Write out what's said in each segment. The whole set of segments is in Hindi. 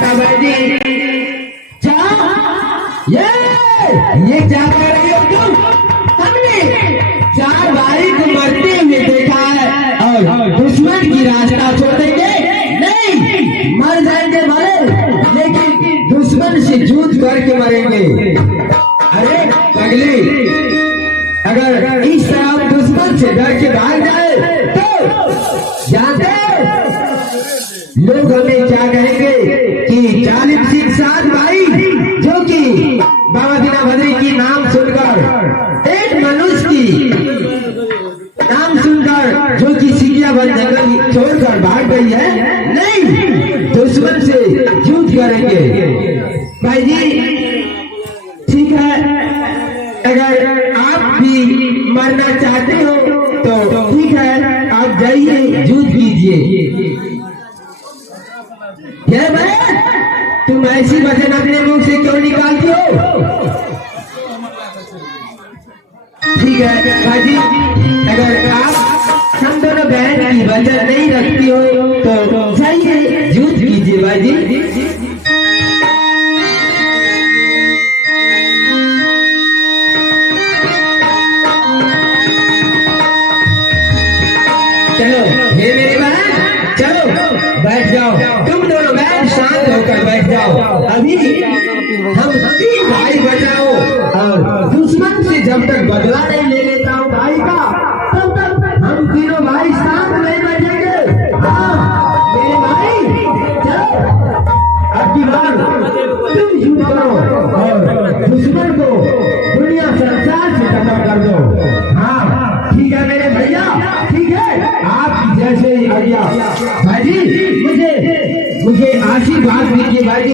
रास्ता भाई जी। ये क्या कर रही हो तुम? हमने 4 भाई को मरते हुए देखा है और दुश्मन की रास्ता छोड़ेंगे नहीं, मर जाएंगे भले लेकिन दुश्मन से जूझ करके मरेंगे। अरे पगली, अगर इस तरह दुश्मन से डर के भाग जाए तो जानते लोग हमें क्या कहेंगे कि जालिम सिंह 7 भाई जो कि बाबा दीना भद्री की नाम सुनकर, एक मनुष्य की नाम सुनकर जो कि सिकिया बन जंगल छोड़कर भाग गई है, नहीं दुश्मन से जूझ करेंगे। भाई जी ठीक है, अगर आप भी मरना चाहते हो तो ठीक है, आप जाइए जूझ कीजिए। भाई तुम ऐसी वचन अपने मुंह से क्यों निकालती हो? ठीक है भाजी, अगर आप हम दोनों बहन की वजह नहीं रखती हो तो जाइए जूझ कीजिए भाजी। चलो हे मेरी बहन, चलो बैठ जाओ, तुम दोनों बहन शांत होकर बैठ जाओ। अभी हम 3 भाई बचाओ और दुश्मन से जब तक बदला नहीं ले लेता हूँ भाई का, तब तक हम तीनों भाई शांत नहीं बैठेंगे। हाँ मेरे भाई, चलो अब की बार तुम शुरू करो और दुश्मन को दुनिया संसार से खत्म कर दो। हाँ ठीक है मेरे भैया, ठीक है, आप जैसे ही आज्ञा। भाई मुझे आशीर्वाद दीजिए भाई।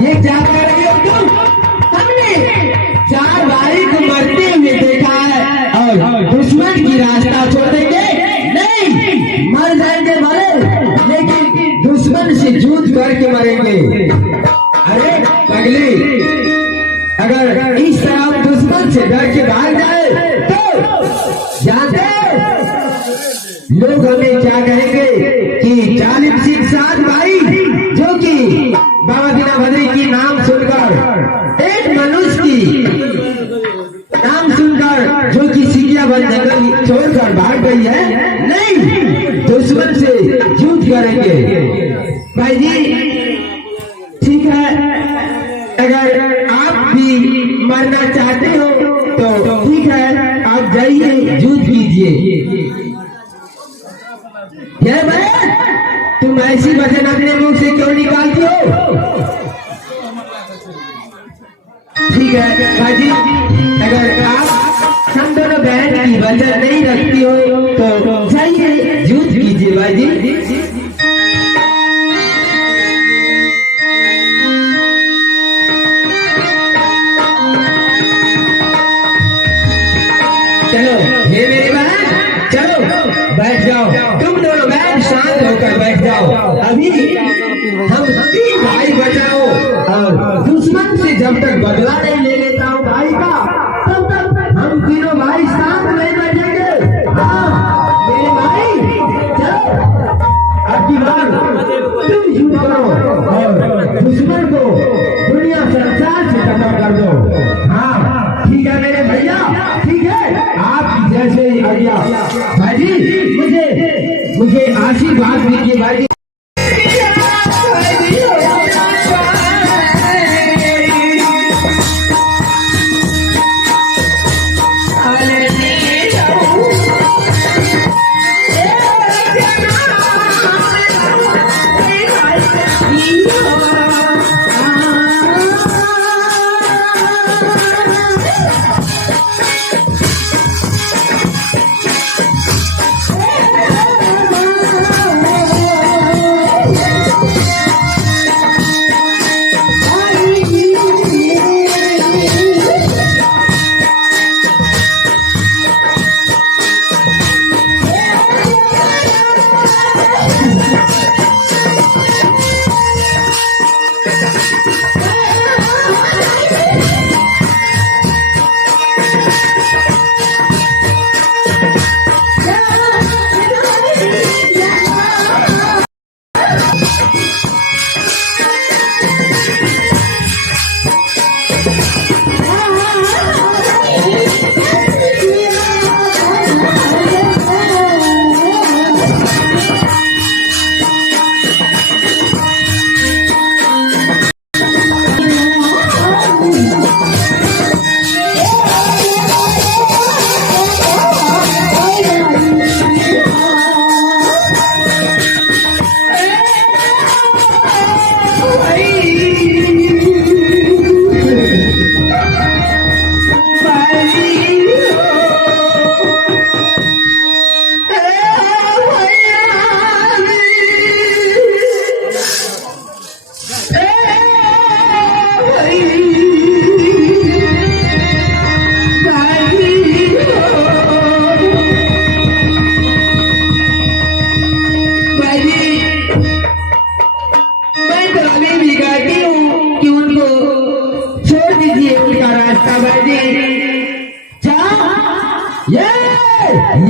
ये क्या कर रही हो तुम? हमने 4 भाई को मरते हुए देखा है और दुश्मन की रास्ता छोड़ेंगे नहीं, मर जाएंगे भले लेकिन दुश्मन से जूझ करके मरेंगे। अरे पगली, अगर इस तरह दुश्मन से डर के भाग जाए तो जानते लोग हमें क्या कहेंगे कि जालिम सिंह 7 भाई जो कि बाबा दीना भद्री की नाम सुनकर, एक मनुष्य की नाम सुनकर जो कि सिकिया बन जंगल छोड़कर भाग गई है, नहीं दुश्मन से जूझ करेंगे। भाई जी ठीक है, अगर आप भी मरना चाहते हो तो ठीक है, आप जाइए जूझ कीजिए। ये भाई, तुम ऐसी वचन अपने मुंह से क्यों निकालती हो? ठीक है भाई, अगर आप हम दोनों बहन की वजन नहीं रखती हो तो जाइए जूझ कीजिए भाई जी। चलो ये मेरी बहन, चलो बैठ जाओ, तुम दोनों बहन शांत होकर बैठ जाओ। अभी हम 3 भाई बचाओ और दुश्मन से जब तक बदला नहीं ले लेता हूँ भाई का, तब तक हम तीनों भाई साथ नहीं बैठेंगे। हाँ मेरे भाई, चलो अब की बार तुम युद्ध करो और दुश्मन को दुनिया संसार से खत्म कर दो। हाँ ठीक है मेरे भैया, ठीक है, आप जैसे ही आज्ञा। भाई जी मुझे आशीर्वाद दीजिए भाई जी।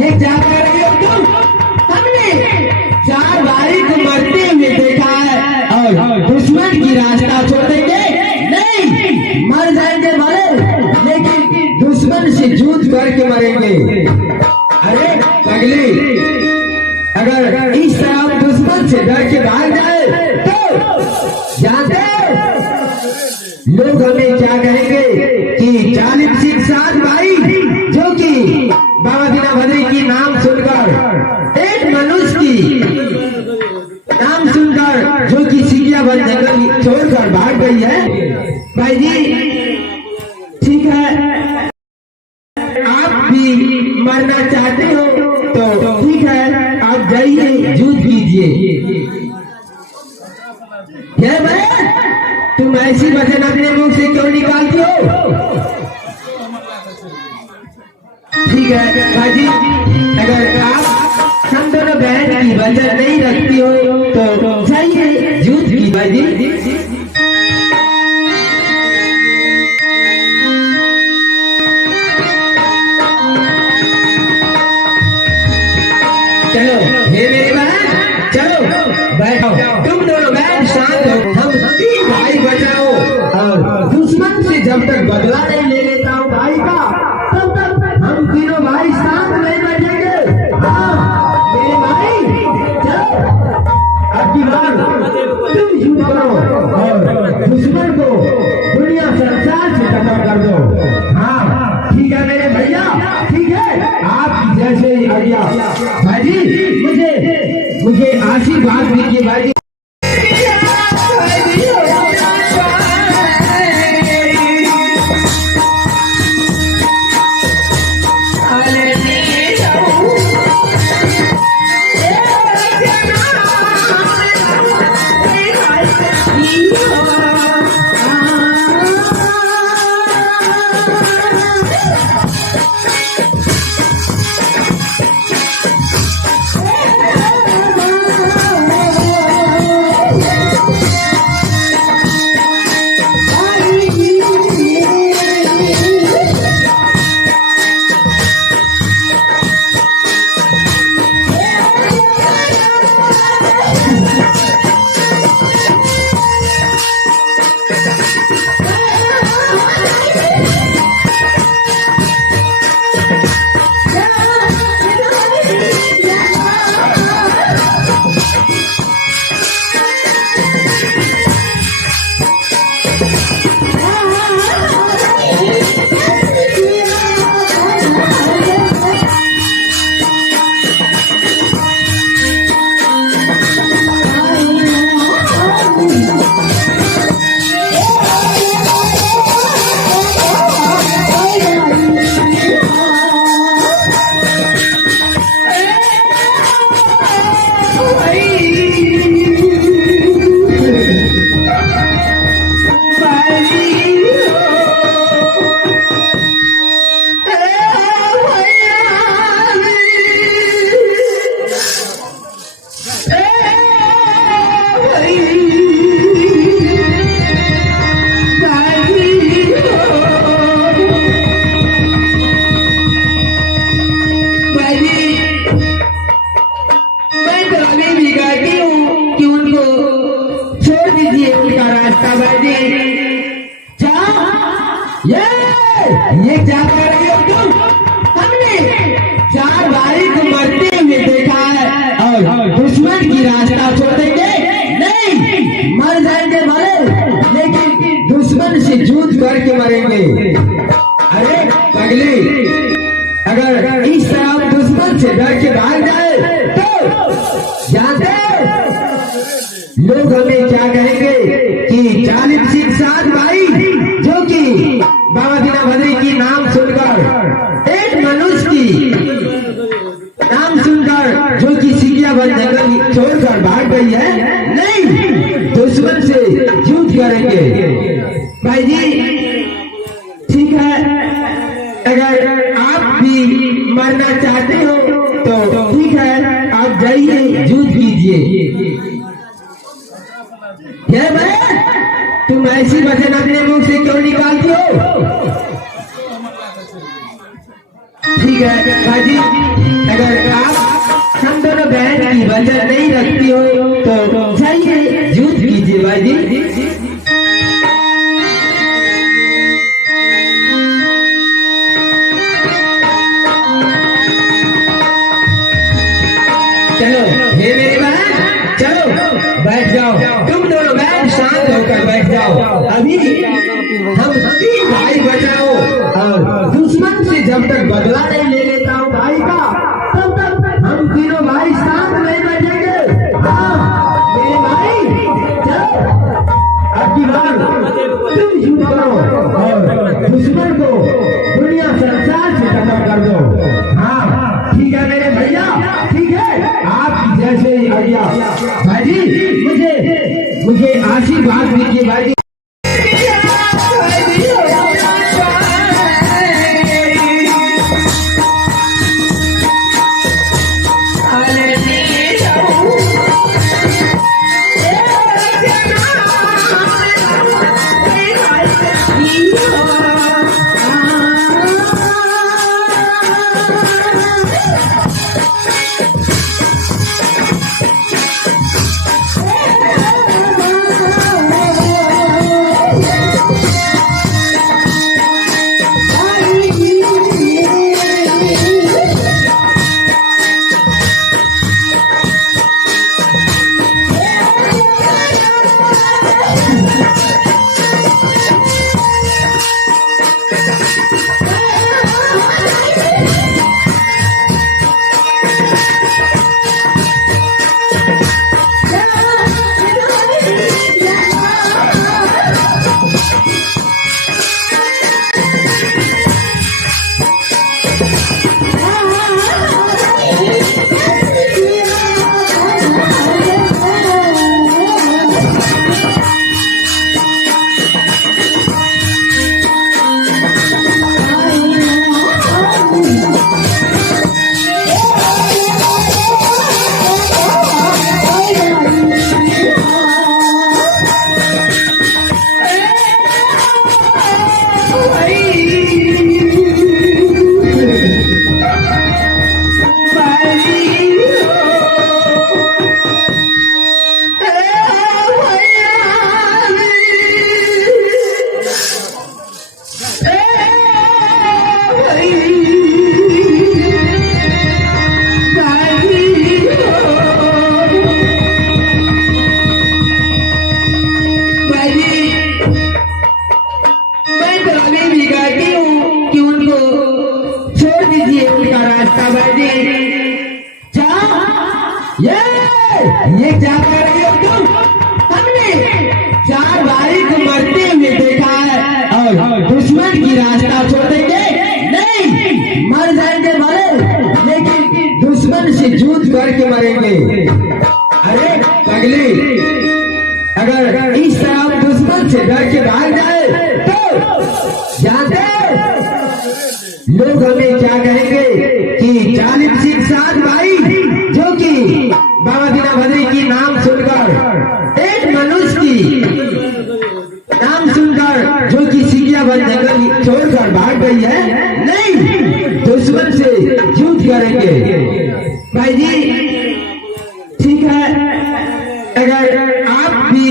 ये क्या कर रही हो तुम? हमने 4 भाई को मरते हुए देखा है और दुश्मन की रास्ता छोड़ेंगे नहीं, मर जाएंगे भले, लेकिन दुश्मन से जूझ करके मरेंगे। अरे पगली, अगर इस तरह दुश्मन से डर के भाग जाए तो जानते लोग हमें क्या कहेंगे कि 40 सिख 7 भाई जो कि बाबा दीना भद्री की नाम सुनकर, एक मनुष्य की नाम सुनकर जो कि सिकिया बन जंगल छोड़कर भाग गई है। भाई जी ठीक है, आप भी मरना चाहते हो तो ठीक है, आप जाइए जूझ कीजिए। ये भाई, तुम ऐसी वचन अपने मुंह से क्यों निकालती हो? ठीक है भाई जी, अगर आप हम दोनों बहन की वजन नहीं रखती हो तो जाइए जूझ की भाई जी। चलो ये मेरी बहन, चलो बैठो, तुम दोनों बहन शांत हो, हम 3 भाई बचाओ और दुश्मन से जब तक बदला नहीं ले लेता हूँ भाई का, तब तक हम तीनों भाई साथ में दो। हाँ ठीक है मेरे भैया, ठीक है आप जैसे ही आज्ञा। भाई मुझे आशीर्वाद दीजिए भाई। ये क्या कर रही हो तुम? हमने 4 भाई को मरते हुए देखा है और दुश्मन की रास्ता छोड़ेंगे नहीं, मर जाएंगे मरे, लेकिन दुश्मन से जूझ करके मरेंगे। अरे पगली, अगर इस तरह दुश्मन से डर के भाग जाए तो जानते लोग हमें क्या कहेंगे कि जालिम सिंह 7 भाई जो कि बाबा दीना भद्री की नाम सुनकर, एक मनुष्य की नाम सुनकर जो कि सिकिया बन जंगल छोड़कर भाग गई है, नहीं दुश्मन से जूझ करेंगे। भाई जी ठीक है, अगर आप भी मरना चाहते हो तो ठीक है, आप जाइए जूझ कीजिए। भाई तुम ऐसी वचन अपने मुंह से क्यों निकालती हो? ठीक है बाजी, अगर आप हम दोनों बहन की वचन नहीं रखती हो तो जाइए जूझ कीजिए बाजी। चलो हे मेरी बहन, चलो बैठ जाओ, तुम दोनों बहन शांत होकर बैठ जाओ। अभी हम 3 भाई बचाओ और दुश्मन से जब तक बदला नहीं ले लेता हूँ भाई का, तब तक हम तीनों भाई साथ में बैठेंगे। हाँ मेरे भाई, चलो अब की बार तुम शुरू करो और दुश्मन को दुनिया संसार से खत्म कर दो। हाँ ठीक है मेरे भैया, ठीक है आप जैसे ही आज्ञा। भाई मुझे आशीर्वाद दीजिए भाई। रास्ता भाई जी। ये क्या कर रही हो तुम? हमने 4 भाई को मरते हुए देखा है और दुश्मन की रास्ता छोड़ देंगे नहीं, मर जाएंगे मरे, लेकिन दुश्मन से जूझ करके मरेंगे। अरे पगली, अगर इस तरह दुश्मन से डर के भाग जाए तो जानते लोग हमें क्या कहेंगे कि जालिम सिंह 7 भाई, जो कि बाबा दीना भद्री की नाम सुनकर, एक मनुष्य की नाम सुनकर जो कि सिकिया बन जंगल छोड़कर भाग गई है, नहीं, दुश्मन से युद्ध करेंगे। भाई जी ठीक है, अगर आप भी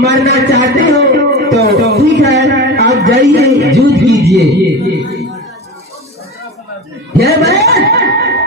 मरना चाहते हो तो ठीक है, आप जाइए युद्ध कीजिए। भाई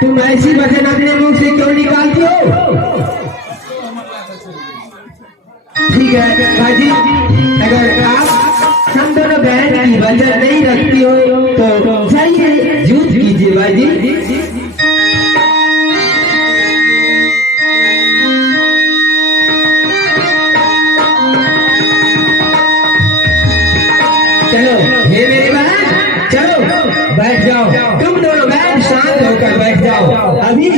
तुम ऐसी वचन अपने मुंह से क्यों निकालती हो? ठीक है भाई जी, अगर आप हम दोनों बहन की वचन नहीं रखती हो तो जाइए युद्ध कीजिए भाई जी। चलो हे मेरी बहन, चलो बैठ जाओ, तुम दोनों बहन शांत होकर बैठ जाओ। अभी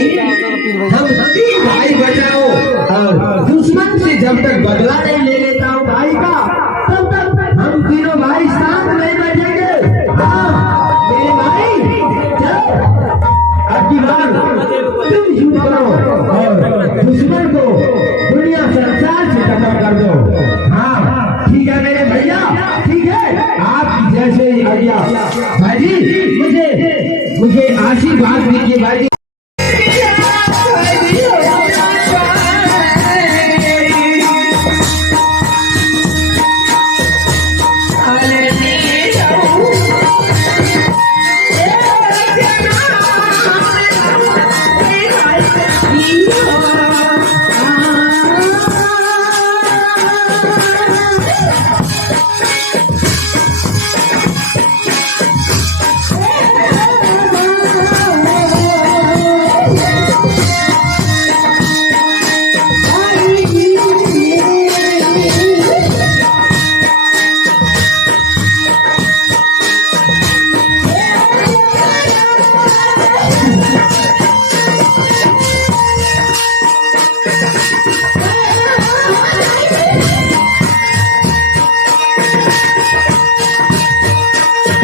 हम 3 भाई बचाओ और दुश्मन से जब तक बदला नहीं ले लेता हूँ भाई का, तब तक हम तीनों भाई साथ में बैठेंगे। हाँ मेरे भाई, चलो अब की बार तुम युद्ध करो और दुश्मन को दुनिया संसार से खत्म कर दो। हाँ ठीक है मेरे भैया, ठीक है, आपकी जैसे ही आज्ञा। भाई जी मुझे आशीर्वाद दीजिए भाई जी।